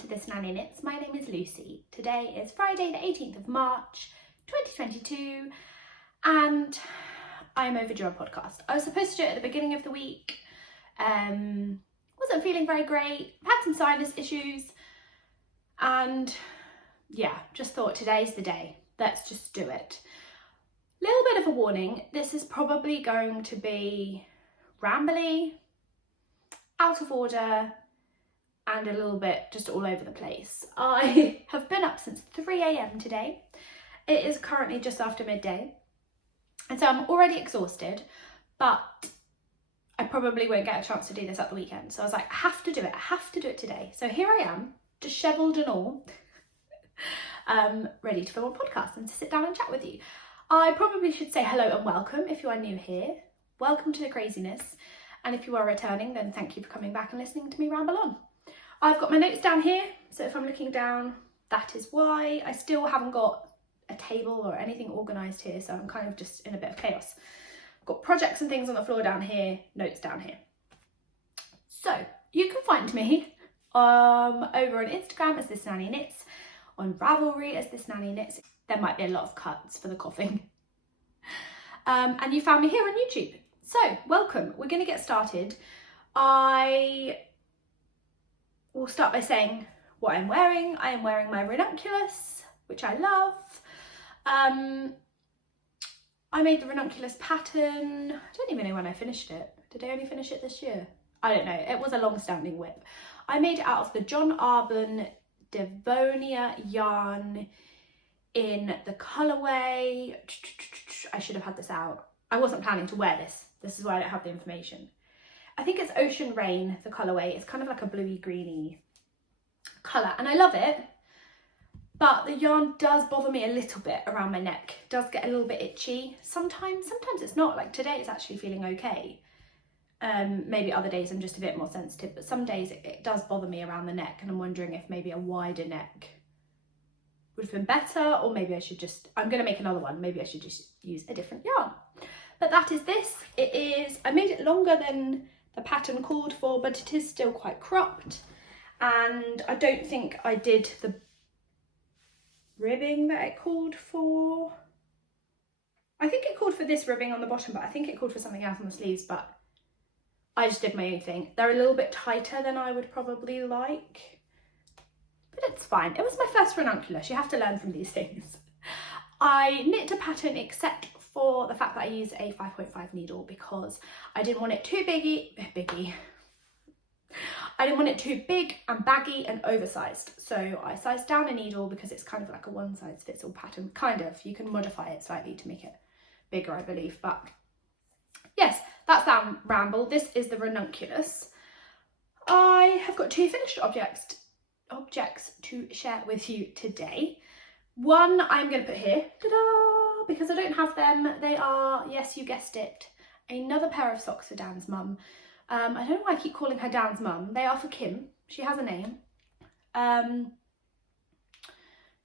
to This Nanny Knits. My name is Lucy. Today is Friday the 18th of March 2022 and I'm overdue a podcast. I was supposed to do it at the beginning of the week. Wasn't feeling very great, had some sinus issues and yeah, just thought today's the day. Let's just do it. Little bit of a warning, this is probably going to be rambly, out of order, and a little bit just all over the place. I have been up since 3 a.m. today. It is currently just after midday, and so I'm already exhausted, but I probably won't get a chance to do this at the weekend. So I was like, I have to do it today. So here I am, dishevelled and all, ready to film a podcast and to sit down and chat with you. I probably should say hello and welcome if you are new here. Welcome to the craziness. And if you are returning, then thank you for coming back and listening to me ramble on. I've got my notes down here, so if I'm looking down, that is why. I still haven't got a table or anything organised here, so I'm kind of just in a bit of chaos. I've got projects and things on the floor down here, notes down here. So you can find me over on Instagram as This Nanny Knits, on Ravelry as This Nanny Knits. There might be a lot of cuts for the coughing. And you found me here on YouTube. So welcome, we're going to get started. I will start by saying what I'm wearing. I am wearing my Ranunculus, which I love. I made the Ranunculus pattern. I don't even know when I finished it. Did I only finish it this year? I don't know. It was a long-standing whip. I made it out of the John Arbon Devonia yarn in the colourway. I should have had this out. I wasn't planning to wear this. This is why I don't have the information. I think it's Ocean Rain, the colourway. It's kind of like a bluey greeny colour and I love it, but the yarn does bother me a little bit around my neck. It does get a little bit itchy. Sometimes it's not. Like today it's actually feeling okay. Maybe other days I'm just a bit more sensitive, but some days it does bother me around the neck and I'm wondering if maybe a wider neck would have been better, or maybe I should just, I'm going to make another one, maybe I should just use a different yarn. But that is this. It is, I made it longer than the pattern called for, but it is still quite cropped. And I don't think I did the ribbing that it called for. I think it called for this ribbing on the bottom, but I think it called for something else on the sleeves, but I just did my own thing. They're a little bit tighter than I would probably like, but it's fine. It was my first Ranunculus. You have to learn from these things. I knit a pattern except for the fact that I use a 5.5 needle because I didn't want it too biggy. I didn't want it too big and baggy and oversized. So I sized down a needle because it's kind of like a one size fits all pattern, kind of. You can modify it slightly to make it bigger, I believe. But yes, that's that ramble. This is the Ranunculus. I have got two finished objects to share with you today. One I'm going to put here, ta-da, because I don't have them. They are, yes, you guessed it, another pair of socks for Dan's mum. I don't know why I keep calling her Dan's mum. They are for Kim. She has a name.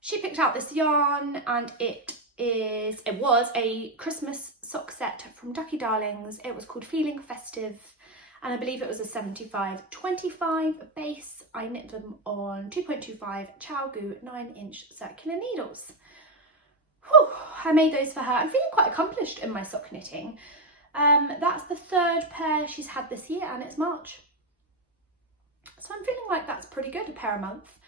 She picked out this yarn and it was a Christmas sock set from Ducky Darlings. It was called Feeling Festive and I believe it was a 75/25 base. I knit them on 2.25 Chow Goo 9-inch circular needles. Whew, I made those for her. I'm feeling quite accomplished in my sock knitting. That's the third pair she's had this year and it's March. So I'm feeling like that's pretty good, a pair a month.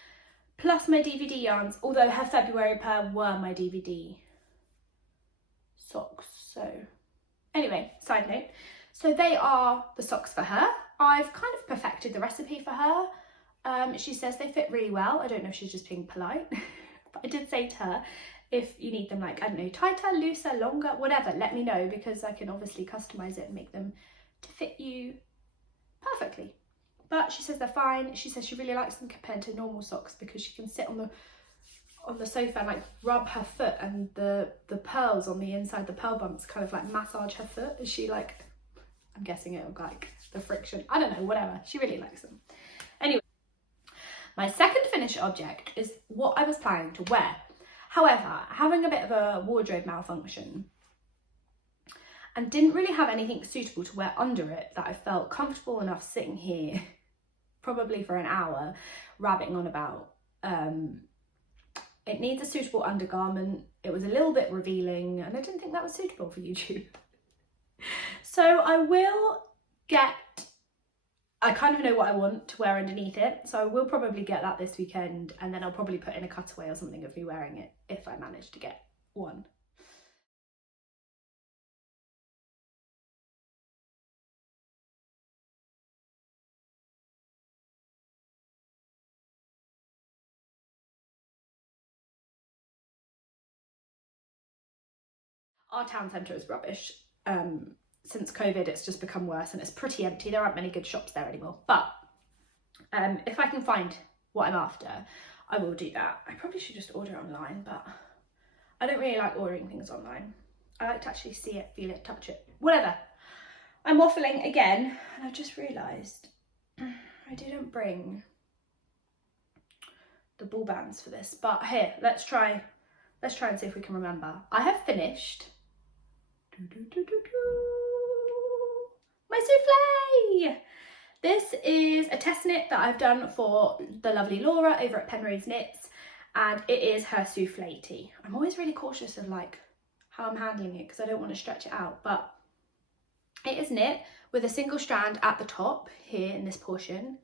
Plus my DVD yarns, although her February pair were my DVD socks. So anyway, side note. So they are the socks for her. I've kind of perfected the recipe for her. She says they fit really well. I don't know if she's just being polite, but I did say to her, if you need them like, I don't know, tighter, looser, longer, whatever, let me know because I can obviously customise it and make them to fit you perfectly. But she says they're fine. She says she really likes them compared to normal socks because she can sit on the sofa and like rub her foot and the pearls on the inside, the pearl bumps kind of like massage her foot as she like, I'm guessing it'll like the friction, I don't know, whatever. She really likes them. Anyway, my second finished object is what I was planning to wear. However, having a bit of a wardrobe malfunction and didn't really have anything suitable to wear under it that I felt comfortable enough sitting here probably for an hour, rabbiting on about. It needs a suitable undergarment. It was a little bit revealing and I didn't think that was suitable for YouTube. So I will get, I kind of know what I want to wear underneath it, so I will probably get that this weekend, and then I'll probably put in a cutaway or something of me wearing it if I manage to get one. Our town centre is rubbish. Since COVID, it's just become worse and it's pretty empty. There aren't many good shops there anymore. But if I can find what I'm after, I will do that. I probably should just order online, but I don't really like ordering things online. I like to actually see it, feel it, touch it, whatever. I'm waffling again, and I've just realised I didn't bring the ball bands for this. But here, let's try and see if we can remember. I have finished my souffle. This is a test knit that I've done for the lovely Laura over at Penrose Knits, and it is her souffle tee. I'm always really cautious of like how I'm handling it because I don't want to stretch it out, but it is knit with a single strand at the top here in this portion,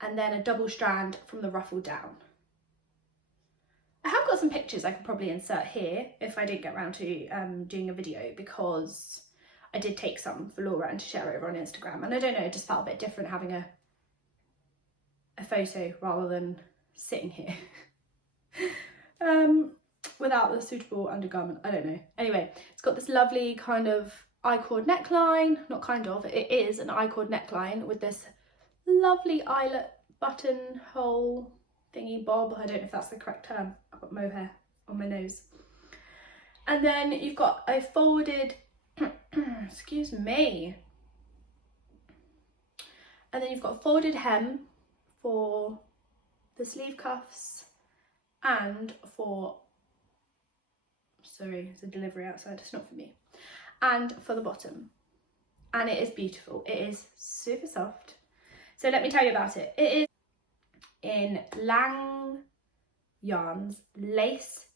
and then a double strand from the ruffle down. I have got some pictures I could probably insert here if I didn't get around to doing a video, because I did take some for Laura and to share over on Instagram, and I don't know, it just felt a bit different having a photo rather than sitting here without the suitable undergarment. I don't know. Anyway, it's got this lovely kind of I-cord neckline, not kind of, it is an I-cord neckline with this lovely eyelet buttonhole thingy bob. I don't know if that's the correct term. I've got mohair on my nose. And then you've got a folded, excuse me. And then you've got a folded hem for the sleeve cuffs and for, sorry, there's a delivery outside, it's not for me, and for the bottom. And it is beautiful. It is super soft. So let me tell you about it. It is in Lang Yarns lace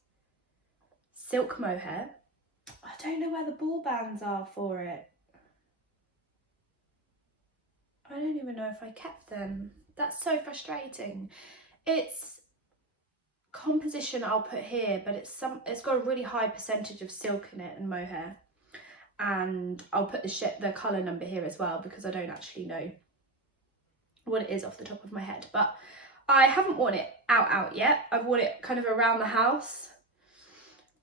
silk mohair. I don't know where the ball bands are for it. I don't even know if I kept them. That's so frustrating. It's composition I'll put here, but it's got a really high percentage of silk in it and mohair. And I'll put the colour number here as well, because I don't actually know what it is off the top of my head. But I haven't worn it out yet. I've worn it kind of around the house,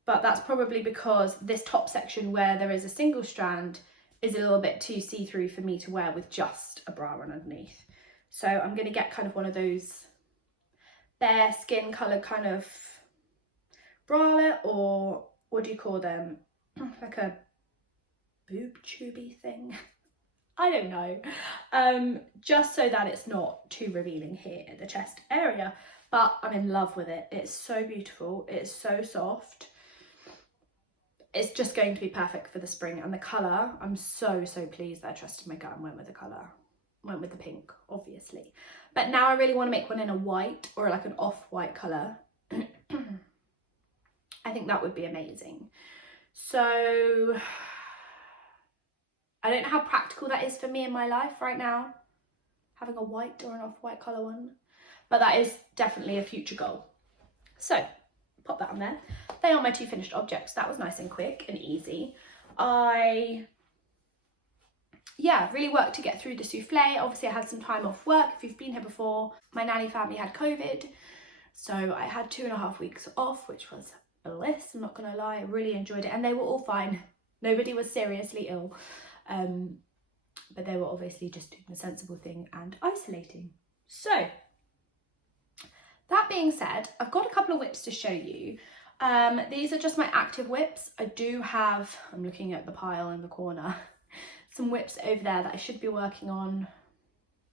but that's probably because this top section where there is a single strand is a little bit too see-through for me to wear with just a bra on underneath. So I'm going to get kind of one of those bare skin colour kind of bralette, or what do you call them? Like a boob tubey thing. I don't know, just so that it's not too revealing here at the chest area. But I'm in love with it. It's so beautiful. It's so soft. It's just going to be perfect for the spring. And the colour, I'm so pleased that I trusted my gut and went with the colour. Went with the pink, obviously. But now I really want to make one in a white or like an off-white colour. I think that would be amazing. So I don't know how practical that is for me in my life right now, having a white or an off-white colour one, but that is definitely a future goal. So pop that on there. They are my two finished objects. That was nice and quick and easy. I really worked to get through the souffle. Obviously I had some time off work. If you've been here before, my nanny family had COVID, so I had 2.5 weeks off, which was bliss, I'm not gonna lie. I really enjoyed it, and they were all fine. Nobody was seriously ill. But they were obviously just doing the sensible thing and isolating. So that being said, I've got a couple of whips to show you. These are just my active whips. I do have, I'm looking at the pile in the corner, some whips over there that I should be working on,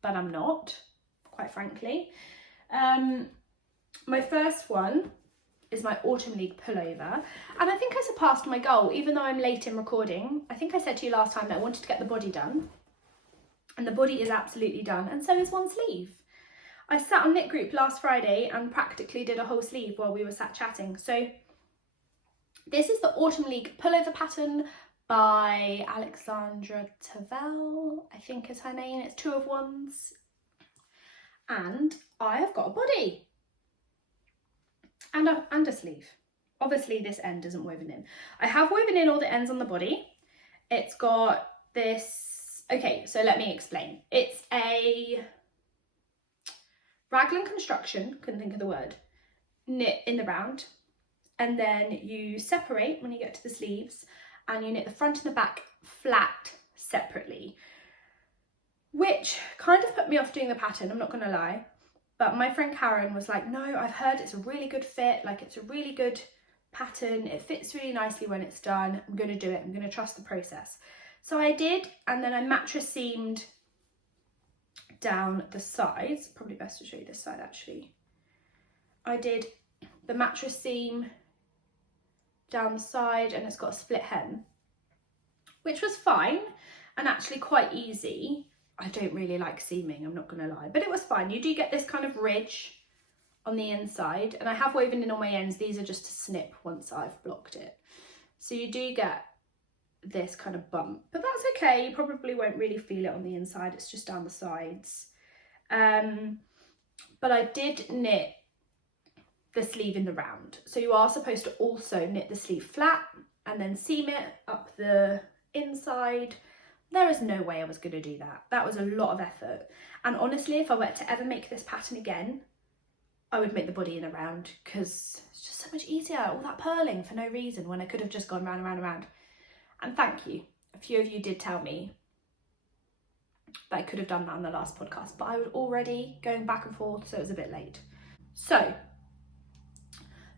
but I'm not, quite frankly. My first one is my Autumn League pullover, and I think I surpassed my goal even though I'm late in recording. I think I said to you last time that I wanted to get the body done, and the body is absolutely done, and so is one sleeve. I sat on knit group last Friday and practically did a whole sleeve while we were sat chatting. So this is the Autumn League pullover pattern by Alexandra Tavel, I think is her name. It's 2 of 1s. And I have got a body and a sleeve. Obviously this end isn't woven in. I have woven in all the ends on the body. It's got this, okay, so let me explain. It's a raglan construction, couldn't think of the word, knit in the round, and then you separate when you get to the sleeves and you knit the front and the back flat separately, which kind of put me off doing the pattern, I'm not gonna lie. But my friend Karen was like, no, I've heard it's a really good fit, like it's a really good pattern, it fits really nicely when it's done, I'm gonna do it, I'm gonna trust the process. So I did, and then I mattress seamed down the sides. Probably best to show you this side actually. I did the mattress seam down the side, and it's got a split hem, which was fine and actually quite easy. I don't really like seaming, I'm not gonna lie, but it was fine. You do get this kind of ridge on the inside, and I have woven in all my ends. These are just to snip once I've blocked it. So you do get this kind of bump, but that's okay. You probably won't really feel it on the inside. It's just down the sides. But I did knit the sleeve in the round. So you are supposed to also knit the sleeve flat and then seam it up the inside. There is no way I was going to do that. That was a lot of effort. And honestly, if I were to ever make this pattern again, I would make the body in a round, because it's just so much easier. All that purling for no reason when I could have just gone round and round and round. And thank you. A few of you did tell me that I could have done that on the last podcast, but I was already going back and forth, so it was a bit late. So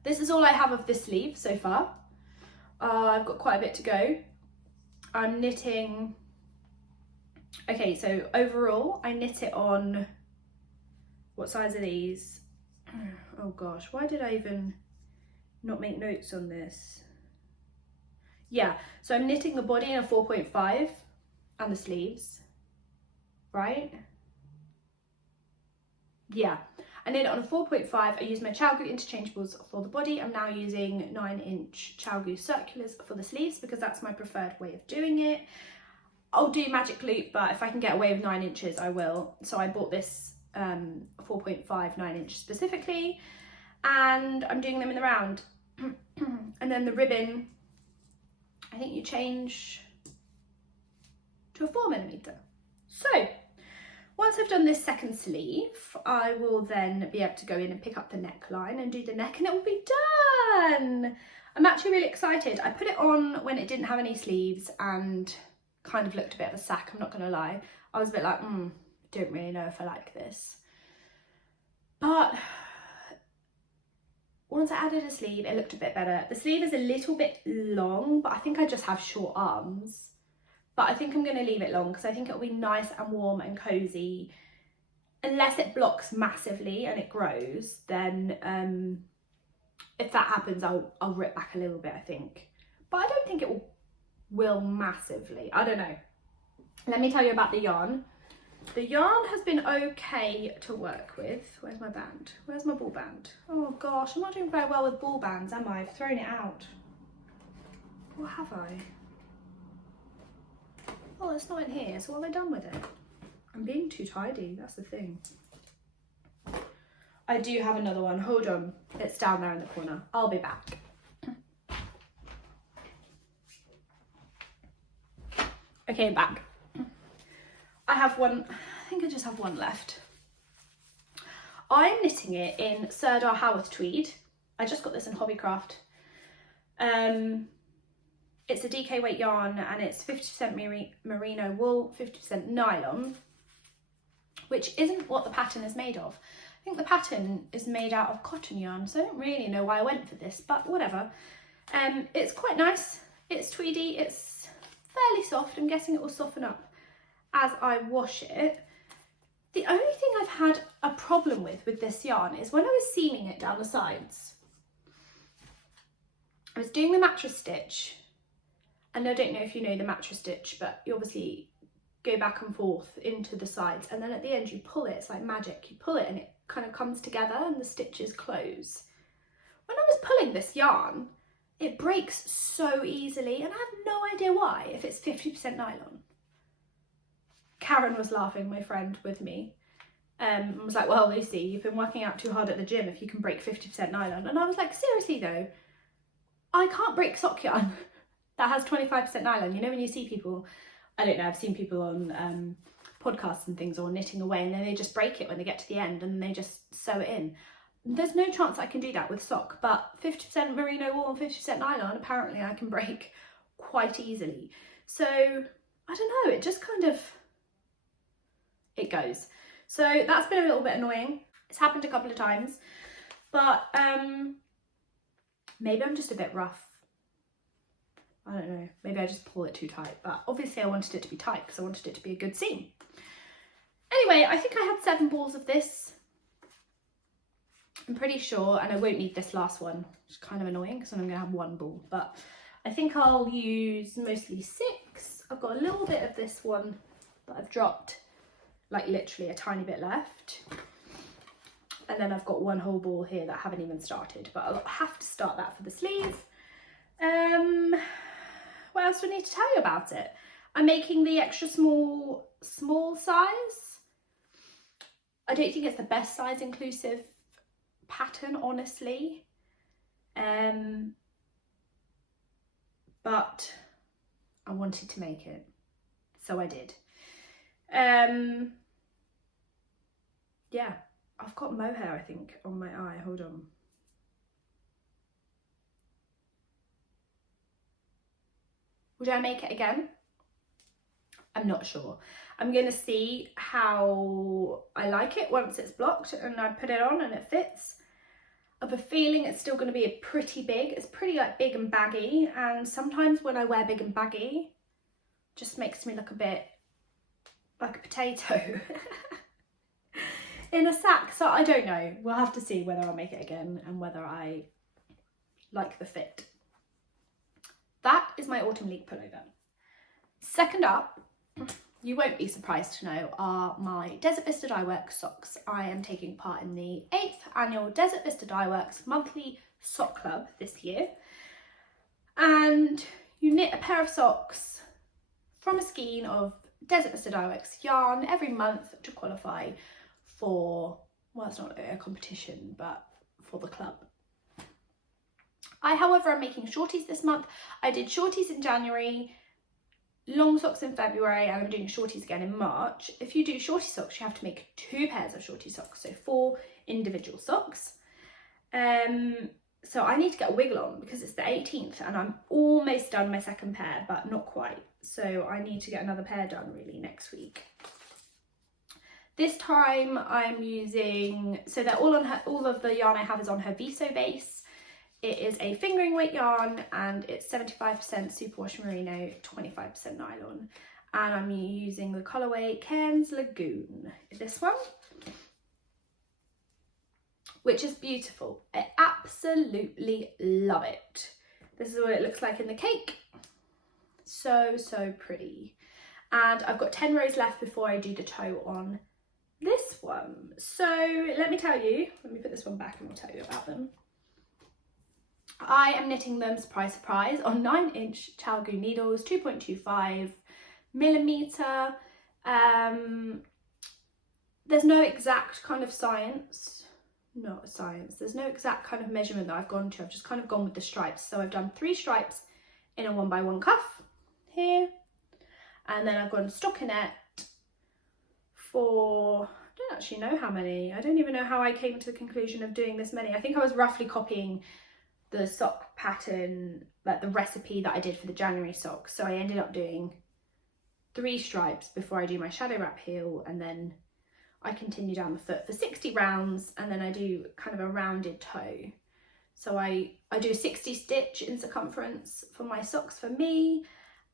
this is all I have of this sleeve so far. I've got quite a bit to go. I'm knitting, okay, so overall I knit it on, what size are these? Oh gosh, why did I even not make notes on this? Yeah, so I'm knitting the body in a 4.5 and the sleeves, right? Yeah, I knit it on a 4.5. I use my ChowGoo interchangeables for the body. I'm now using 9-inch ChowGoo circulars for the sleeves because that's my preferred way of doing it. I'll do magic loop, but if I can get away with 9 inches, I will. So I bought this 4.5 9-inch specifically, and I'm doing them in the round. And then the ribbon, I think you change to a 4mm. So once I've done this second sleeve, I will then be able to go in and pick up the neckline and do the neck, and it will be done. I'm actually really excited. I put it on when it didn't have any sleeves and kind of looked a bit of a sack, I'm not gonna lie. I was a bit like, don't really know if I like this. But once I added a sleeve, it looked a bit better. The sleeve is a little bit long, but I think I just have short arms. But I think I'm going to leave it long because I think it'll be nice and warm and cozy. Unless it blocks massively and it grows, then if that happens, I'll rip back a little bit, I think. But I don't think it will massively. I don't know. Let me tell you about the yarn. The yarn has been okay to work with. Where's my band? Where's my ball band? Oh gosh, I'm not doing very well with ball bands, am I? I've thrown it out. Or have I? Oh, it's not in here, so what have I done with it? I'm being too tidy, that's the thing. I do have another one, hold on. It's down there in the corner. I'll be back. Okay, I'm back. I have one, I think I just have one left. I'm knitting it in Serdar Howarth tweed. I just got this in Hobbycraft. It's a DK weight yarn and it's 50% merino wool, 50% nylon, which isn't what the pattern is made of. I think the pattern is made out of cotton yarn, so I don't really know why I went for this, but whatever. It's quite nice. It's tweedy, it's fairly soft. I'm guessing it will soften up as I wash it. The only thing I've had a problem with this yarn is when I was seaming it down the sides. I was doing the mattress stitch, and I don't know if you know the mattress stitch, but you obviously go back and forth into the sides, and then at the end you pull it. It's like magic. You pull it and kind of comes together and the stitches close. When I was pulling this yarn, it breaks so easily and I have no idea why, if it's 50% nylon. Karen was laughing, my friend, with me. And was like, well, Lucy, you've been working out too hard at the gym if you can break 50% nylon. And I was like, seriously though, I can't break sock yarn that has 25% nylon. You know, when you see people, I don't know, I've seen people on podcasts and things or knitting away and then they just break it when they get to the end and they just sew it in. There's no chance I can do that with sock, but 50% merino wool and 50% nylon, apparently I can break quite easily. So, I don't know, it just kind of, it goes. So that's been a little bit annoying. It's happened a couple of times, but maybe I'm just a bit rough. I don't know, maybe I just pull it too tight, but obviously I wanted it to be tight because I wanted it to be a good seam. Anyway, I think I had 7 balls of this. I'm pretty sure, and I won't need this last one, which is kind of annoying because I'm going to have 1 ball, but I think I'll use mostly 6. I've got a little bit of this one that I've dropped, like literally a tiny bit left. And then I've got 1 whole ball here that I haven't even started, but I'll have to start that for the sleeve. What else do I need to tell you about it? I'm making the extra small size. I don't think it's the best size inclusive pattern, honestly. But I wanted to make it, so I did. Yeah, I've got mohair, I think, on my eye. Hold on. Would I make it again? I'm not sure. I'm going to see how I like it once it's blocked and I put it on and it fits. I have a feeling it's still going to be a pretty big. It's pretty like big and baggy, and sometimes when I wear big and baggy, it just makes me look a bit like a potato in a sack. So I don't know. We'll have to see whether I'll make it again and whether I like the fit. That is my autumn leek pullover. Second up, you won't be surprised to know, are my Desert Vista Dye Works socks. I am taking part in the 8th annual Desert Vista Dye Works monthly sock club this year. And you knit a pair of socks from a skein of Desert Vista Dye Works yarn every month to qualify for, well, it's not a competition, but for the club. I, however, am making shorties this month. I did shorties in January, long socks in February, and I'm doing shorties again in March. If you do shorty socks, you have to make 2 pairs of shorty socks, so 4 individual socks. So I need to get a wiggle on because it's the 18th and I'm almost done my 2nd pair, but not quite. So I need to get another pair done really next week. This time I'm using, so they're all on her, all of the yarn I have is on her Vista base. It is a fingering weight yarn and it's 75% superwash merino, 25% nylon. And I'm using the colourway Cairns Lagoon, this one, which is beautiful. I absolutely love it. This is what it looks like in the cake. So, so pretty. And I've got 10 rows left before I do the toe on this one. So let me tell you, let me put this one back and I'll tell you about them. I am knitting them, surprise, surprise, on 9-inch Chalgu needles, 2.25 millimeter. There's no exact kind of there's no exact kind of measurement that I've gone to. I've just kind of gone with the stripes. So I've done 3 stripes in a 1x1 cuff here, and then I've gone stockinette for, I don't actually know how many. I don't even know how I came to the conclusion of doing this many. I think I was roughly copying the sock pattern, like the recipe that I did for the January socks. So I ended up doing 3 stripes before I do my shadow wrap heel, and then I continue down the foot for 60 rounds, and then I do kind of a rounded toe. So I do a 60 stitch in circumference for my socks for me,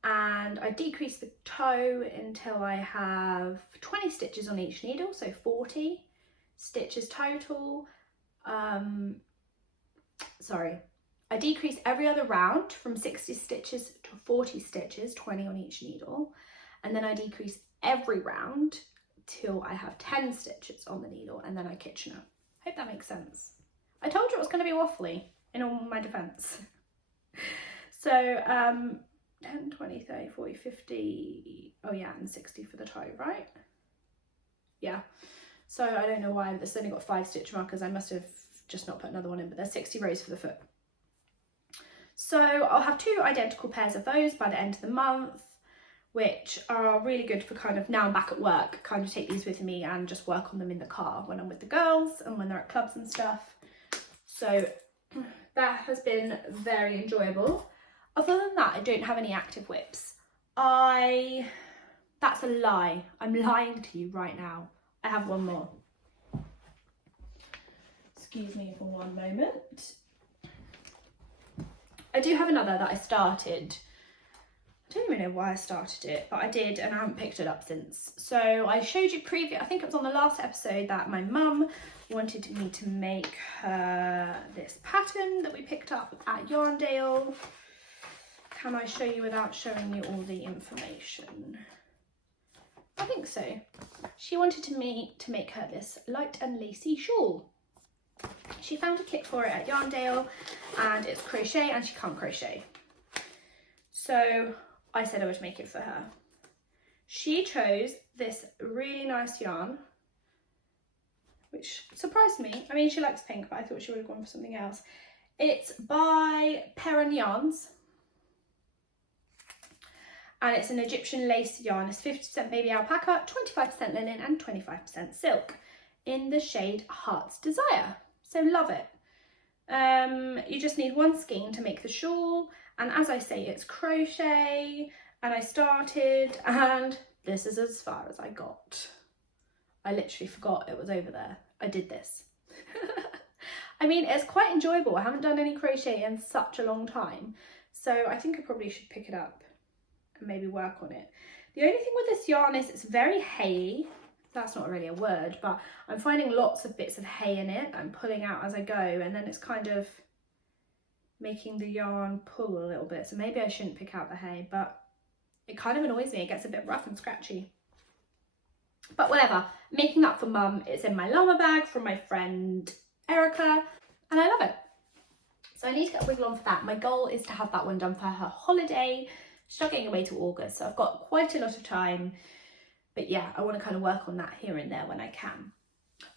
and I decrease the toe until I have 20 stitches on each needle, so 40 stitches total. I decrease every other round from 60 stitches to 40 stitches, 20 on each needle, and then I decrease every round till I have 10 stitches on the needle, and then I kitchener. Hope that makes sense. I told you it was going to be waffly in all my defence. So 10, 20, 30, 40, 50, oh yeah, and 60 for the toe, right? Yeah. So I don't know why this only got 5 stitch markers. I must have just not put another one in, but there's 60 rows for the foot. So I'll have 2 identical pairs of those by the end of the month, which are really good for kind of now I'm back at work, kind of take these with me and just work on them in the car when I'm with the girls and when they're at clubs and stuff. So that has been very enjoyable. Other than that, I don't have any active whips. That's a lie. I'm lying to you right now. I have one more. Excuse me for one moment. I do have another that I started. I don't even know why I started it, but I did, and I haven't picked it up since. So I showed you I think it was on the last episode, that my mum wanted me to make her this pattern that we picked up at Yarndale. Can I show you without showing you all the information? I think so. She wanted me to make her this light and lacy shawl. She found a kit for it at Yarndale, and it's crochet, and she can't crochet. So I said I would make it for her. She chose this really nice yarn, which surprised me. I mean, she likes pink, but I thought she would have gone for something else. It's by Perrin Yarns, and it's an Egyptian lace yarn. It's 50% baby alpaca, 25% linen, and 25% silk in the shade Heart's Desire. So love it. You just need 1 skein to make the shawl, and as I say, it's crochet, and I started, and this is as far as I got. I literally forgot it was over there. I did this. I mean, it's quite enjoyable. I haven't done any crochet in such a long time, so I think I probably should pick it up and maybe work on it. The only thing with this yarn is it's very hay. That's not really a word, but I'm finding lots of bits of hay in it that I'm pulling out as I go, and then it's kind of making the yarn pull a little bit. So maybe I shouldn't pick out the hay, but it kind of annoys me. It gets a bit rough and scratchy. But whatever, making that for mum. It's in my llama bag from my friend Erica, and I love it. So I need to get a wiggle on for that. My goal is to have that one done for her holiday. She's not getting away to August, so I've got quite a lot of time. But yeah, I want to kind of work on that here and there when I can.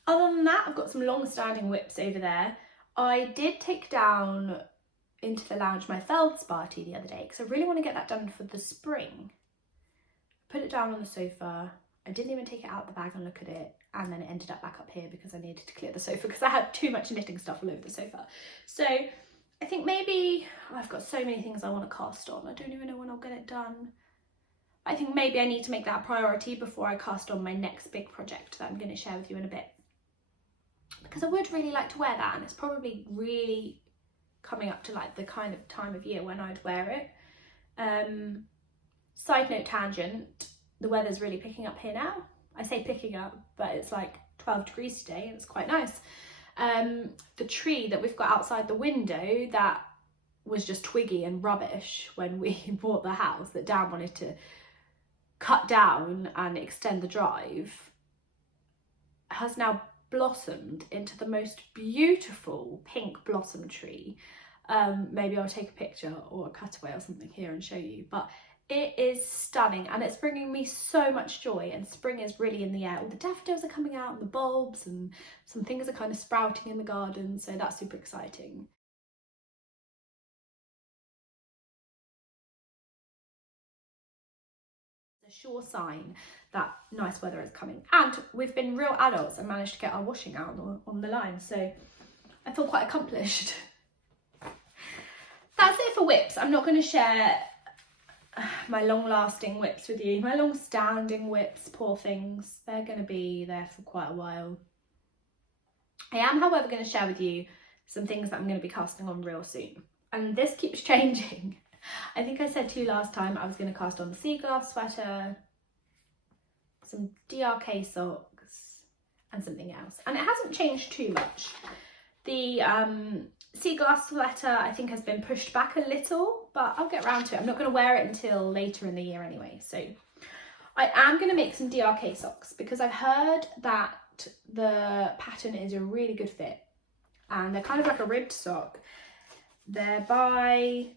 Other than that, I've got some long-standing whips over there. I did take down into the lounge my feldspar the other day, because I really want to get that done for the spring. Put it down on the sofa. I didn't even take it out of the bag and look at it, and then it ended up back up here because I needed to clear the sofa because I had too much knitting stuff all over the sofa. So I think maybe I've got so many things I want to cast on. I don't even know when I'll get it done. I think maybe I need to make that a priority before I cast on my next big project that I'm going to share with you in a bit, because I would really like to wear that, and it's probably really coming up to like the kind of time of year when I'd wear it. Side note tangent, the weather's really picking up here now. I say picking up, but it's like 12 degrees today and it's quite nice. The tree that we've got outside the window that was just twiggy and rubbish when we bought the house, that Dan wanted to cut down and extend the drive, has now blossomed into the most beautiful pink blossom tree. Maybe I'll take a picture or a cutaway or something here and show you, but it is stunning and it's bringing me so much joy, and spring is really in the air. All the daffodils are coming out and the bulbs, and some things are kind of sprouting in the garden, so that's super exciting. A sure sign that nice weather is coming, and we've been real adults and managed to get our washing out on the line, so I feel quite accomplished. That's it for whips. I'm not going to share my long-lasting whips with you, my long-standing whips, poor things. They're going to be there for quite a while. I am, however, going to share with you some things that I'm going to be casting on real soon, and this keeps changing. I think I said to you last time I was going to cast on the sea glass sweater, some DRK socks, and something else, and it hasn't changed too much. The sea glass sweater I think has been pushed back a little, but I'll get around to it. I'm not going to wear it until later in the year anyway, so I am going to make some DRK socks because I've heard that the pattern is a really good fit, and they're kind of like a ribbed sock. They're by,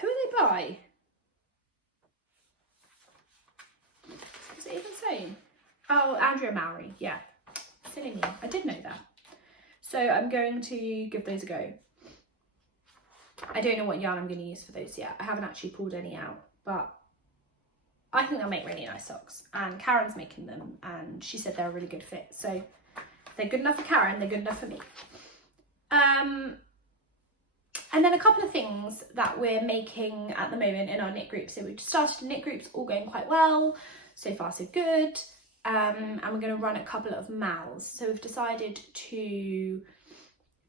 who are they by? Does it even say? Oh, Andrea Mowry, yeah. Silly me, I did know that. So I'm going to give those a go. I don't know what yarn I'm going to use for those yet. I haven't actually pulled any out, but I think they'll make really nice socks. And Karen's making them, and she said they're a really good fit. So if they're good enough for Karen, they're good enough for me. And then a couple of things that we're making at the moment in our knit group. So we've started knit groups, all going quite well. So far, so good. And we're going to run a couple of mals. So we've decided to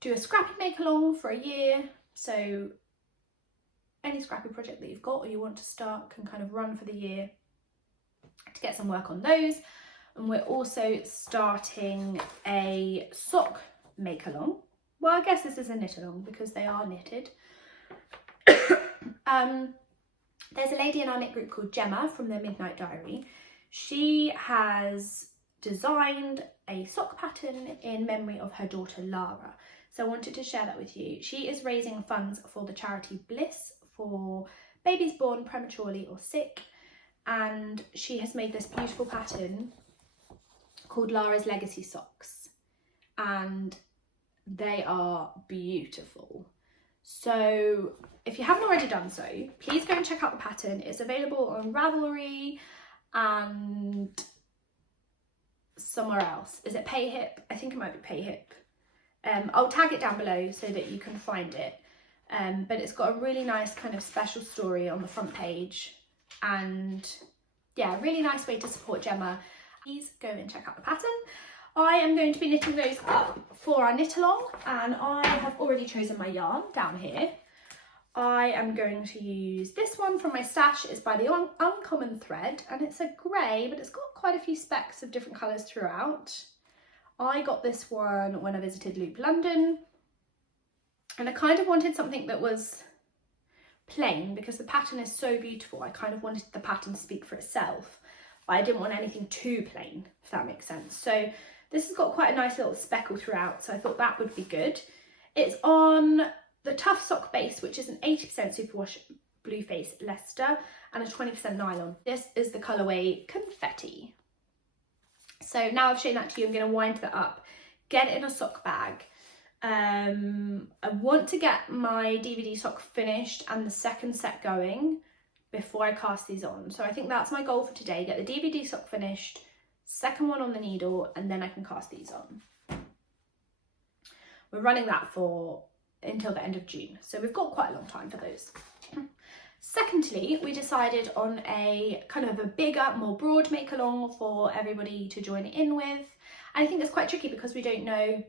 do a scrappy make along for a year. So any scrappy project that you've got or you want to start can kind of run for the year to get some work on those. And we're also starting a sock make along. Well, I guess this is a knit along because they are knitted. There's a lady in our knit group called Gemma from the Midnight Diary. She has designed a sock pattern in memory of her daughter Lara. So I wanted to share that with you. She is raising funds for the charity Bliss for babies born prematurely or sick. And she has made this beautiful pattern called Lara's Legacy Socks. And they are beautiful. So if you haven't already done so, please go and check out the pattern. It's available on Ravelry and somewhere else. Is it Payhip? I think it might be Payhip. I'll tag it down below so that you can find it. But it's got a really nice kind of special story on the front page, and yeah, really nice way to support Gemma. Please go and check out the pattern. I am going to be knitting those up for our knit along, and I have already chosen my yarn down here. I am going to use this one from my stash. It's by the Uncommon Thread, and it's a grey, but it's got quite a few specks of different colours throughout. I got this one when I visited Loop London, and I kind of wanted something that was plain because the pattern is so beautiful. I kind of wanted the pattern to speak for itself, but I didn't want anything too plain, if that makes sense. So this has got quite a nice little speckle throughout, so I thought that would be good. It's on the Tough Sock base, which is an 80% superwash Blueface Leicester and a 20% nylon. This is the colourway Confetti. So now I've shown that to you, I'm going to wind that up, get it in a sock bag. I want to get my DVD sock finished and the second set going before I cast these on. So I think that's my goal for today, get the DVD sock finished, second one on the needle, and then I can cast these on. We're running that for until the end of June, so we've got quite a long time for those. Secondly, we decided on a kind of a bigger, more broad make along for everybody to join in with. And I think it's quite tricky because we don't know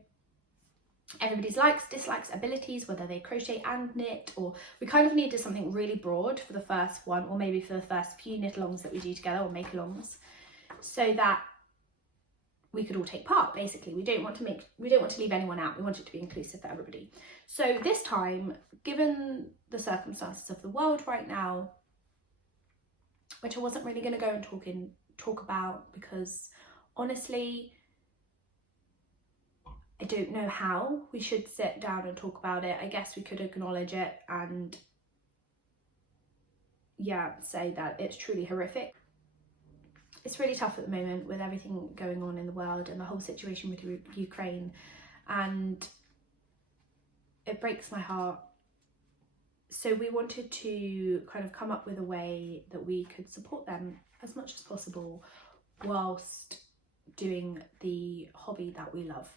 everybody's likes, dislikes, abilities, whether they crochet and knit, or we kind of needed something really broad for the first one, or maybe for the first few knit alongs that we do together, or make alongs, so that we could all take part. Basically, we don't want to leave anyone out. We want it to be inclusive for everybody. So this time, given the circumstances of the world right now, which I wasn't really going to go and talk about because honestly I don't know how we should sit down and talk about it. I guess we could acknowledge it and yeah, say that it's truly horrific. It's really tough at the moment with everything going on in the world and the whole situation with Ukraine, and it breaks my heart. So we wanted to kind of come up with a way that we could support them as much as possible whilst doing the hobby that we love.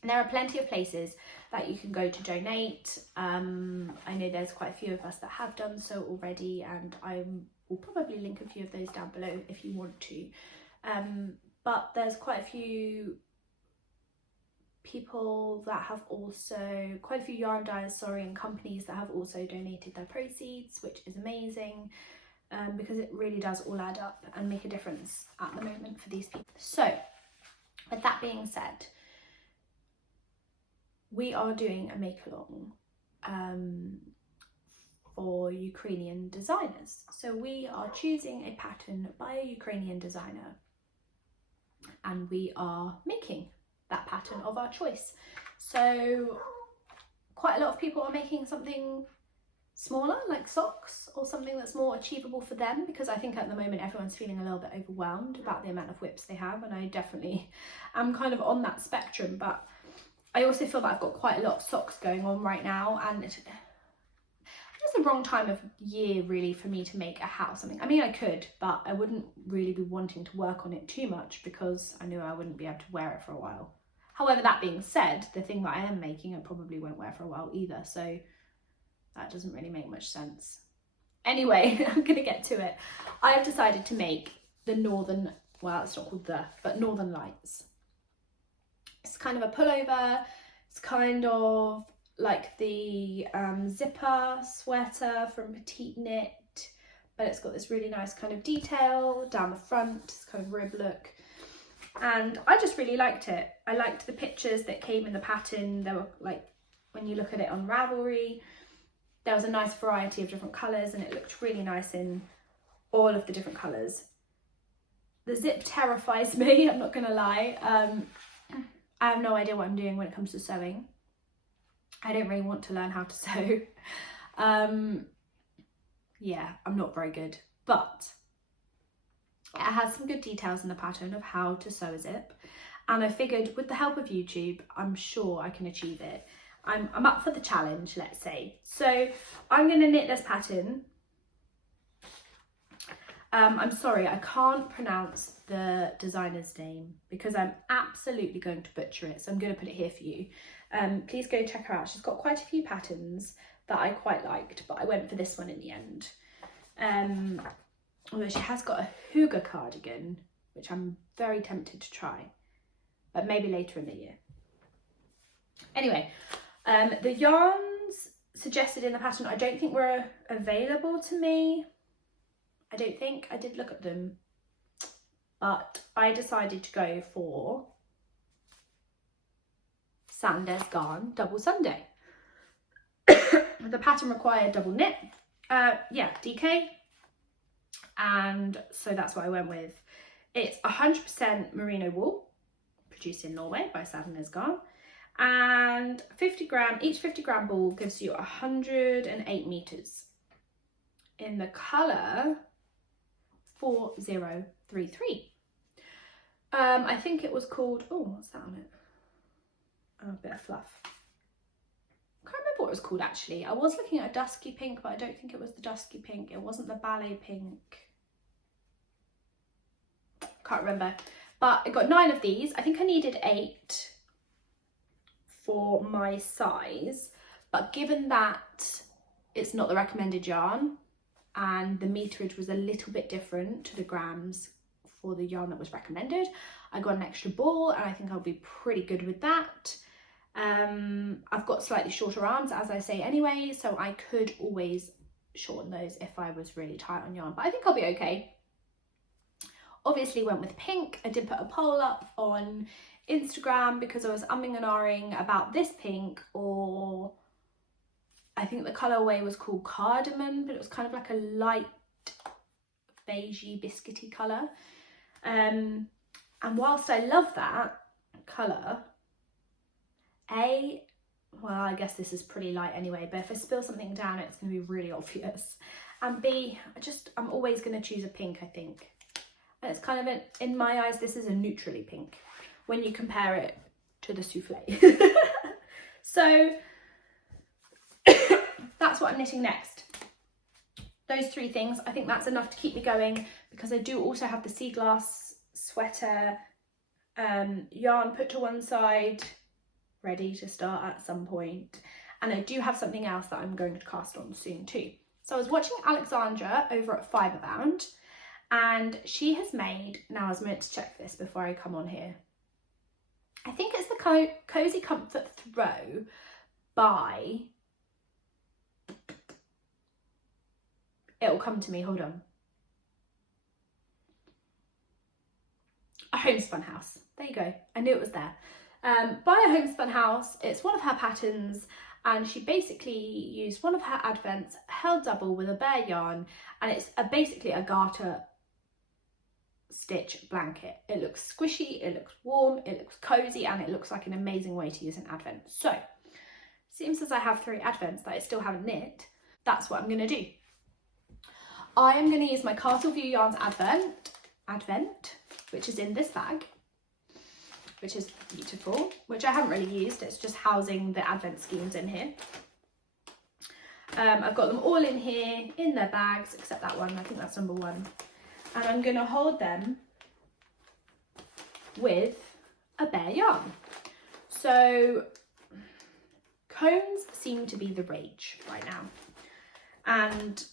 And there are plenty of places that you can go to donate. I know there's quite a few of us that have done so already, and I will probably link a few of those down below if you want to. But there's quite a few people that have also, quite a few yarn dyers, and companies that have also donated their proceeds, which is amazing, because it really does all add up and make a difference at the moment for these people. So with that being said, we are doing a make along for Ukrainian designers. So we are choosing a pattern by a Ukrainian designer and we are making that pattern of our choice. So quite a lot of people are making something smaller, like socks, or something that's more achievable for them, because I think at the moment everyone's feeling a little bit overwhelmed about the amount of whips they have, and I definitely am kind of on that spectrum. But I also feel that I've got quite a lot of socks going on right now, and it's the wrong time of year really for me to make a hat or something. I mean, I could, but I wouldn't really be wanting to work on it too much because I knew I wouldn't be able to wear it for a while. However, that being said, the thing that I am making I probably won't wear for a while either, so that doesn't really make much sense. Anyway, I'm gonna get to it. I have decided to make the Northern, well, it's not called but Northern Lights. It's kind of a pullover. It's kind of like the zipper sweater from Petite Knit, but it's got this really nice kind of detail down the front. It's kind of rib look. And I just really liked it. I liked the pictures that came in the pattern. There were, like, when you look at it on Ravelry, there was a nice variety of different colours and it looked really nice in all of the different colours. The zip terrifies me, I'm not gonna lie. I have no idea what I'm doing when it comes to sewing. I don't really want to learn how to sew. Yeah, I'm not very good, but it has some good details in the pattern of how to sew a zip, and I figured with the help of YouTube, I'm sure I can achieve it. I'm up for the challenge, let's say. So I'm going to knit this pattern. I'm sorry, I can't pronounce the designer's name because I'm absolutely going to butcher it, so I'm going to put it here for you. Please go check her out. She's got quite a few patterns that I quite liked, but I went for this one in the end. Although she has got a hygge cardigan, which I'm very tempted to try, but maybe later in the year. Anyway, the yarns suggested in the pattern I don't think were available to me. I don't think. I did look at them, but I decided to go for Sanders Garn Double Sunday. The pattern required double knit, yeah, DK, and so that's what I went with. It's 100% merino wool, produced in Norway by Sanders Garn, and 50 gram, each 50 gram ball gives you 108 meters in the colour 4033. I think it was called, oh, what's that on it? Oh, a bit of fluff. I can't remember what it was called actually. I was looking at a dusky pink, but I don't think it was the dusky pink. It wasn't the ballet pink. Can't remember. But I got 9 of these. I think I needed 8 for my size, but given that it's not the recommended yarn and the meterage was a little bit different to the grams for the yarn that was recommended, I got an extra ball and I think I'll be pretty good with that. I've got slightly shorter arms, as I say anyway, so I could always shorten those if I was really tight on yarn, but I think I'll be okay. Obviously went with pink. I did put a poll up on Instagram because I was umming and ahhing about this pink, or I think the colourway was called cardamom, but it was kind of like a light beigey biscuity colour. And whilst I love that colour, well, I guess this is pretty light anyway, but if I spill something down, it's going to be really obvious. And B, I'm always going to choose a pink, I think. And it's kind of, in my eyes, this is a neutrally pink when you compare it to the Souffle. So that's what I'm knitting next. Those 3 things, I think that's enough to keep me going, because I do also have the sea glass sweater yarn put to one side, ready to start at some point. And I do have something else that I'm going to cast on soon too. So I was watching Alexandra over at Fiberbound, and she has made, now I was meant to check this before I come on here, I think it's the Cozy Comfort Throw by, it'll come to me, hold on, a Homespun House. There you go, I knew it was there. by a homespun house. It's one of her patterns, and she basically used one of her advents held double with a bare yarn, and it's basically a garter stitch blanket. It looks squishy, it looks warm, it looks cozy, and it looks like an amazing way to use an advent. So seems as I have 3 advents that I still haven't knit, that's what I'm going to do. I am going to use my Castle View Yarns advent, which is in this bag, which is beautiful, which I haven't really used. It's just housing the advent schemes in here. I've got them all in here in their bags, except that one. I think that's number 1. And I'm going to hold them with a bare yarn. So cones seem to be the rage right now, and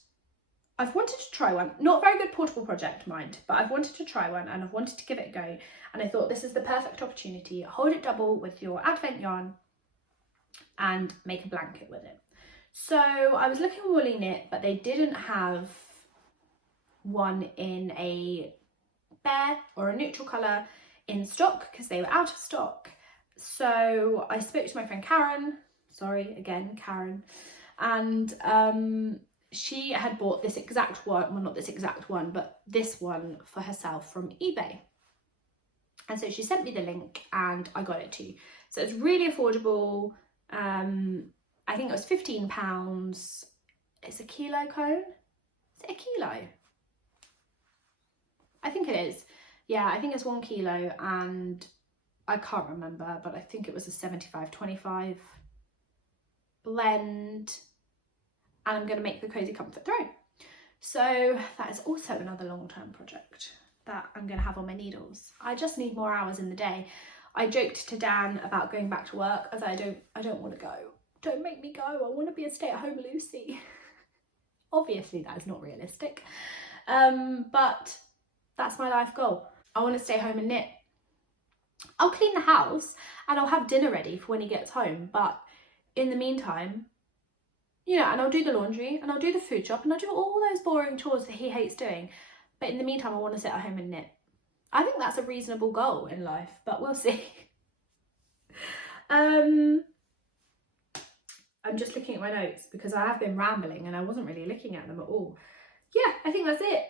I've wanted to try one. Not a very good portable project, mind, but I've wanted to try one, and I've wanted to give it a go, and I thought this is the perfect opportunity. Hold it double with your advent yarn and make a blanket with it. So I was looking at woolly knit, but they didn't have one in a bare or a neutral colour in stock because they were out of stock. So I spoke to my friend Karen, sorry again Karen, and she had bought this exact one, well not this exact one, but this one for herself from eBay. And so she sent me the link and I got it too. So it's really affordable. I think it was £15. It's a kilo cone. Is it a kilo? I think it is. Yeah, I think it's 1 kilo, and I can't remember, but I think it was a 75-25 blend. And I'm going to make the Cozy Comfort Throw. So that is also another long-term project that I'm going to have on my needles. I just need more hours in the day. I joked to Dan about going back to work, as I don't want to go. Don't make me go. I want to be a stay-at-home Lucy. Obviously that is not realistic, but that's my life goal. I want to stay home and knit. I'll clean the house and I'll have dinner ready for when he gets home, but in the meantime, you know, and I'll do the laundry and I'll do the food shop and I'll do all those boring chores that he hates doing. But in the meantime, I want to sit at home and knit. I think that's a reasonable goal in life, but we'll see. I'm just looking at my notes because I have been rambling and I wasn't really looking at them at all. Yeah, I think that's it.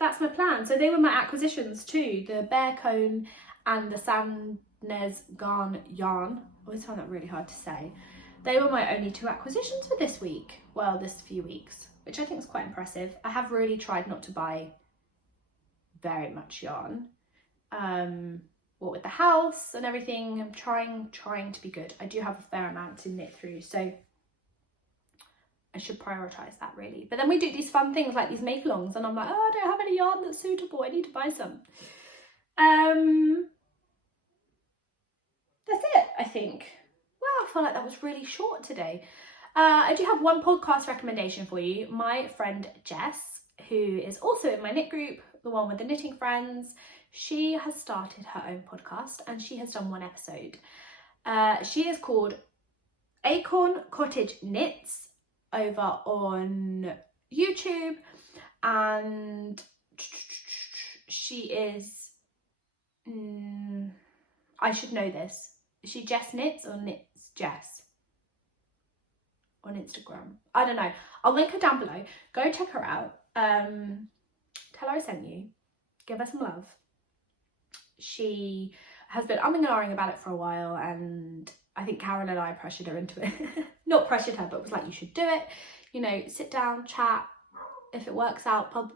That's my plan. So they were my acquisitions too, the bear cone and the Thisnannyknits yarn. I always find that really hard to say. They were my only 2 acquisitions for this week. Well, this few weeks, which I think is quite impressive. I have really tried not to buy very much yarn. What with the house and everything, I'm trying to be good. I do have a fair amount to knit through, so I should prioritise that really. But then we do these fun things like these make-alongs and I'm like, oh, I don't have any yarn that's suitable. I need to buy some. That's it, I think. Wow, I feel like that was really short today. I do have one podcast recommendation for you. My friend Jess, who is also in my knit group, the one with the knitting friends, she has started her own podcast and she has done 1 episode. She is called Acorn Cottage Knits over on YouTube, and she is, I should know this. Is she Jess Knits or Knits Jess? On Instagram. I don't know. I'll link her down below. Go check her out. Tell her I sent you. Give her some love. She has been umming and ahhing about it for a while, and I think Karen and I pressured her into it. Not pressured her, but was like, you should do it. You know, sit down, chat. If it works out, put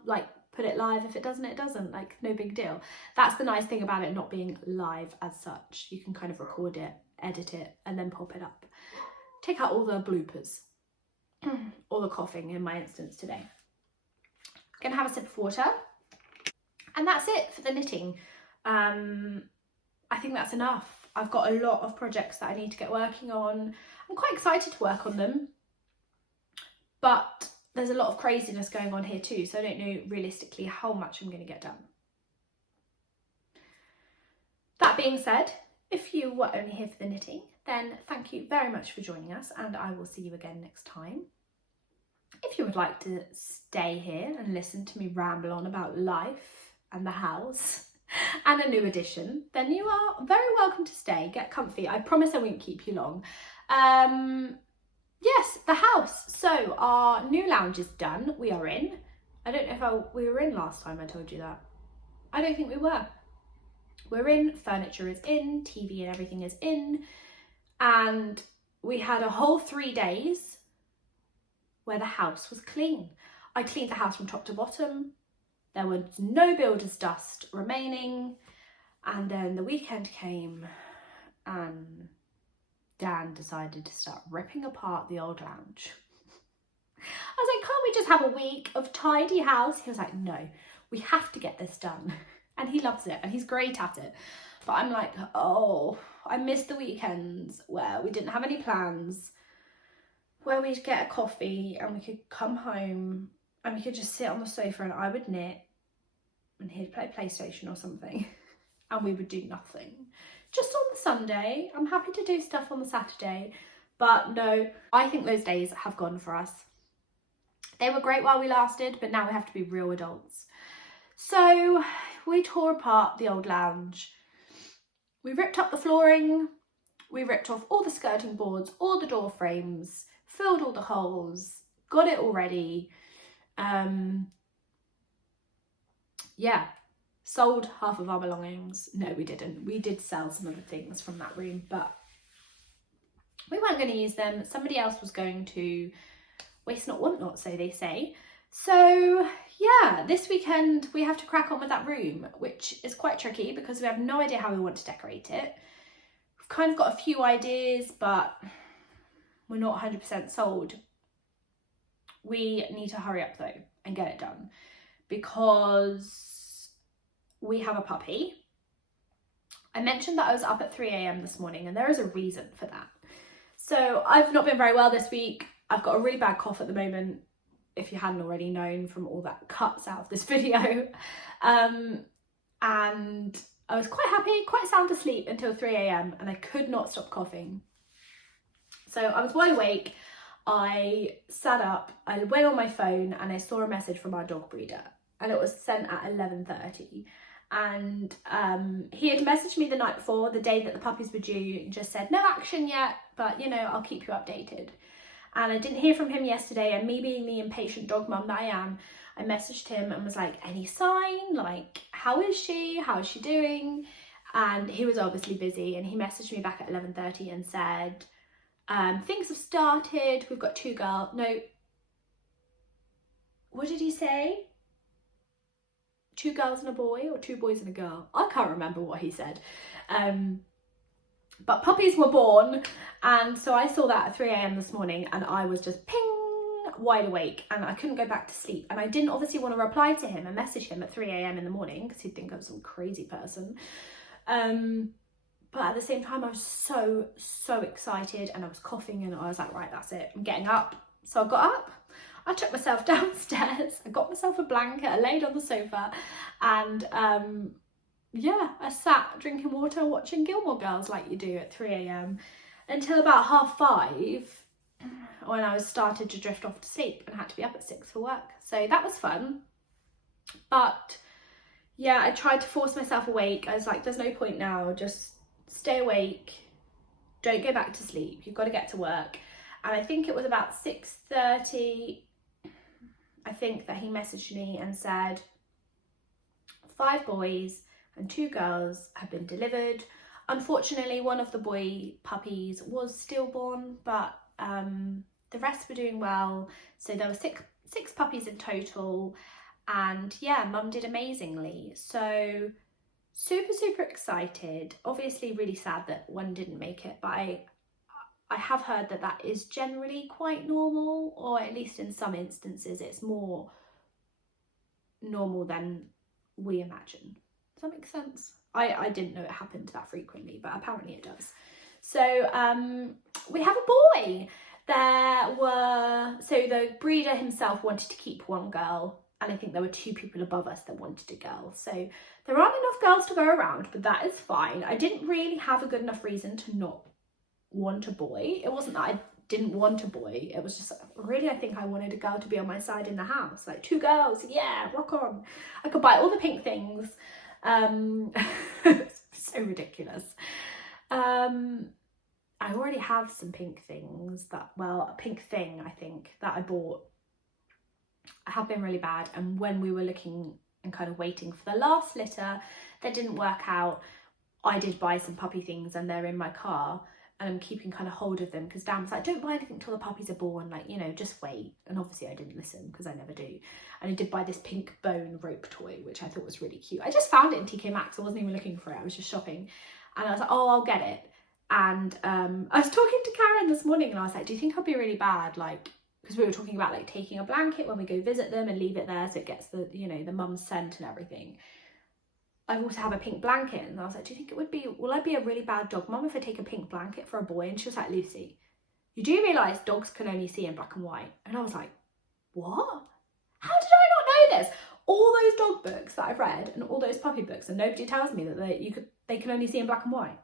it live. If it doesn't, it doesn't. Like, no big deal. That's the nice thing about it not being live as such. You can kind of record it, edit it, and then pop it up. Take out all the bloopers. All the coughing in my instance today. Gonna have a sip of water. And that's it for the knitting. I think that's enough. I've got a lot of projects that I need to get working on. I'm quite excited to work on them, but there's a lot of craziness going on here too, so I don't know realistically how much I'm going to get done. That being said, if you were only here for the knitting, then thank you very much for joining us, and I will see you again next time. If you would like to stay here and listen to me ramble on about life and the house, and a new addition, then you are very welcome to stay. Get comfy. I promise I won't keep you long. Yes, the house. So our new lounge is done. We are in. I don't know if we were in last time I told you that. I don't think we were. We're in, furniture is in, TV and everything is in. And we had a whole 3 days where the house was clean. I cleaned the house from top to bottom. There was no builder's dust remaining. And then the weekend came and Dan decided to start ripping apart the old lounge. I was like, can't we just have a week of tidy house? He was like, no, we have to get this done. And he loves it and he's great at it. But I'm like, oh, I miss the weekends where we didn't have any plans, where we'd get a coffee and we could come home and we could just sit on the sofa and I would knit and he'd play PlayStation or something and we would do nothing. Just on the Sunday. I'm happy to do stuff on the Saturday, but no, I think those days have gone for us. They were great while we lasted, but now we have to be real adults. So we tore apart the old lounge. We ripped up the flooring. We ripped off all the skirting boards, all the door frames, filled all the holes, got it all ready. Yeah, sold half of our belongings. No, we didn't. We did sell some other things from that room, but we weren't going to use them. Somebody else was going to waste not, want not, so they say. So yeah, this weekend we have to crack on with that room, which is quite tricky because we have no idea how we want to decorate it. We've kind of got a few ideas, but we're not 100% sold. We need to hurry up though and get it done because we have a puppy. I mentioned that I was up at 3 a.m. this morning and there is a reason for that. So I've not been very well this week. I've got a really bad cough at the moment, if you hadn't already known from all that cuts out of this video. And I was quite happy, quite sound asleep until 3 a.m. and I could not stop coughing. So I was wide awake. I sat up, I went on my phone and I saw a message from our dog breeder and it was sent at 11:30. And he had messaged me the night before, the day that the puppies were due, and just said, no action yet, but you know, I'll keep you updated. And I didn't hear from him yesterday, and me being the impatient dog mum that I am, I messaged him and was like, any sign? Like, how is she? How is she doing? And he was obviously busy, and he messaged me back at 11:30 and said, things have started, we've got 2 girls. No, what did he say? 2 girls and a boy, or 2 boys and a girl? I can't remember what he said. But puppies were born, and so I saw that at 3 a.m. this morning and I was just ping, wide awake, and I couldn't go back to sleep. And I didn't obviously want to reply to him and message him at 3 a.m. in the morning because he'd think I was some crazy person. But at the same time I was so excited and I was coughing and I was like, right, that's it, I'm getting up. So I got up, I took myself downstairs, I got myself a blanket, I laid on the sofa and yeah, I sat drinking water, watching Gilmore Girls like you do at 3 a.m. until about 5:30 when I was started to drift off to sleep and had to be up at 6 for work. So that was fun. But yeah, I tried to force myself awake. I was like, there's no point now, just stay awake, don't go back to sleep, you've got to get to work. And I think it was about 6:30, I think, that he messaged me and said 5 boys and 2 girls have been delivered. Unfortunately, one of the boy puppies was stillborn, but the rest were doing well. So there were six puppies in total. And yeah, mum did amazingly. So super excited. Obviously really sad that one didn't make it, but I have heard that that is generally quite normal, or at least in some instances it's more normal than we imagine. Does that make sense? I didn't know it happened that frequently, but apparently it does. So we have a boy. So the breeder himself wanted to keep 1 girl, and I think there were 2 people above us that wanted a girl. So there aren't enough girls to go around, but that is fine. I didn't really have a good enough reason to not want a boy. It wasn't that I didn't want a boy, it was just really, I think I wanted a girl to be on my side in the house. Like 2 girls, yeah, rock on. I could buy all the pink things. So ridiculous. I already have some pink things that, well, a pink thing I think that I bought. I have been really bad, and when we were looking and kind of waiting for the last litter that didn't work out, I did buy some puppy things and they're in my car, and I'm keeping kind of hold of them because Dan was like, don't buy anything until the puppies are born, like, you know, just wait. And obviously I didn't listen because I never do. And I did buy this pink bone rope toy, which I thought was really cute. I just found it in TK Maxx. I wasn't even looking for it. I was just shopping and I was like, oh, I'll get it. And I was talking to Karen this morning and I was like, do you think I'll be really bad? Like, because we were talking about like taking a blanket when we go visit them and leave it there so it gets the, you know, the mum's scent and everything. I also have a pink blanket, and I was like, do you think it would be, will I be a really bad dog mum if I take a pink blanket for a boy? And she was like, Lucy, you do realise dogs can only see in black and white? And I was like, what? How did I not know this? All those dog books that I've read and all those puppy books, and nobody tells me that they can only see in black and white.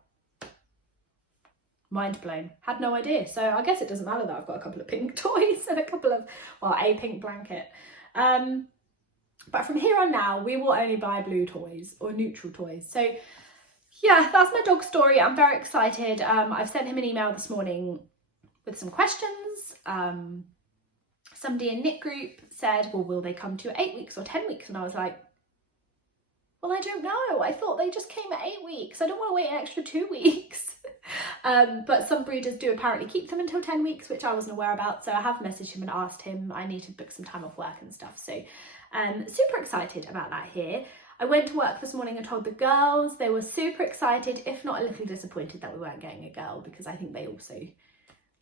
Mind blown. Had no idea. So I guess it doesn't matter that I've got a couple of pink toys and a couple of, well, a pink blanket. But from here on now, we will only buy blue toys or neutral toys. So yeah, that's my dog story. I'm very excited. I've sent him an email this morning with some questions. Somebody in Knit group said, well, will they come to 8 weeks or 10 weeks? And I was like, well, I don't know. I thought they just came at 8 weeks. I don't want to wait an extra 2 weeks. But some breeders do apparently keep them until 10 weeks, which I wasn't aware about. So I have messaged him and asked him. I need to book some time off work and stuff. So super excited about that here. I went to work this morning and told the girls. They were super excited, if not a little disappointed that we weren't getting a girl, because I think they also,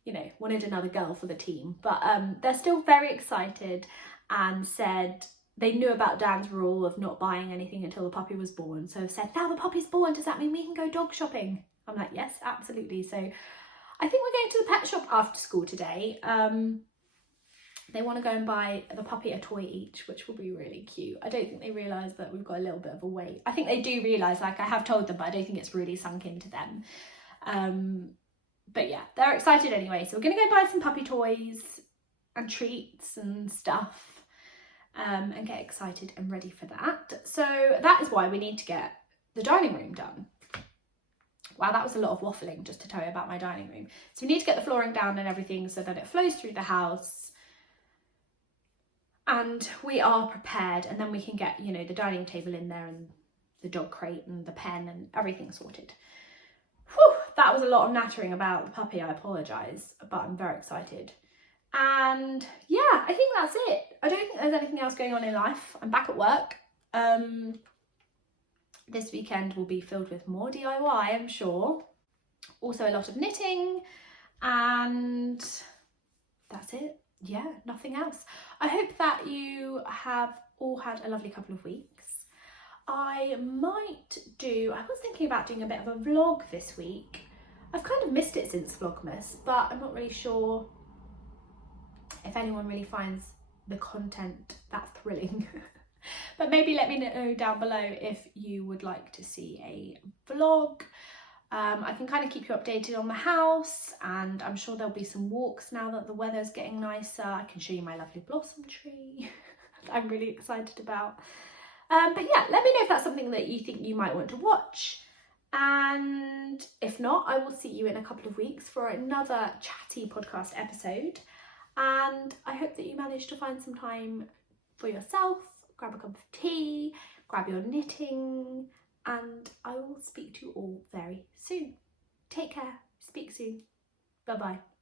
you know, wanted another girl for the team. But they're still very excited and said they knew about Dan's rule of not buying anything until the puppy was born. So said, now the puppy's born, does that mean we can go dog shopping? I'm like, yes, absolutely. So I think we're going to the pet shop after school today. They want to go and buy the puppy a toy each, which will be really cute. I don't think they realise that we've got a little bit of a wait. I think they do realise, like I have told them, but I don't think it's really sunk into them. But yeah, they're excited anyway. So we're going to go buy some puppy toys and treats and stuff and get excited and ready for that. So that is why we need to get the dining room done. Wow, that was a lot of waffling just to tell you about my dining room. So we need to get the flooring down and everything so that it flows through the house. And we are prepared, and then we can get, you know, the dining table in there and the dog crate and the pen and everything sorted. Whew, that was a lot of nattering about the puppy, I apologise, but I'm very excited. And yeah, I think that's it. I don't think there's anything else going on in life. I'm back at work. This weekend will be filled with more DIY, I'm sure. Also a lot of knitting, and that's it. Yeah, nothing else. I hope that you have all had a lovely couple of weeks. I was thinking about doing a bit of a vlog this week. I've kind of missed it since Vlogmas, but I'm not really sure if anyone really finds the content that thrilling. But maybe let me know down below if you would like to see a vlog. I can kind of keep you updated on the house, and I'm sure there'll be some walks now that the weather's getting nicer. I can show you my lovely blossom tree that I'm really excited about. But yeah, let me know if that's something that you think you might want to watch. And if not, I will see you in a couple of weeks for another chatty podcast episode. And I hope that you manage to find some time for yourself, grab a cup of tea, grab your knitting, and I will speak to you all very soon. Take care. Speak soon. Bye-bye.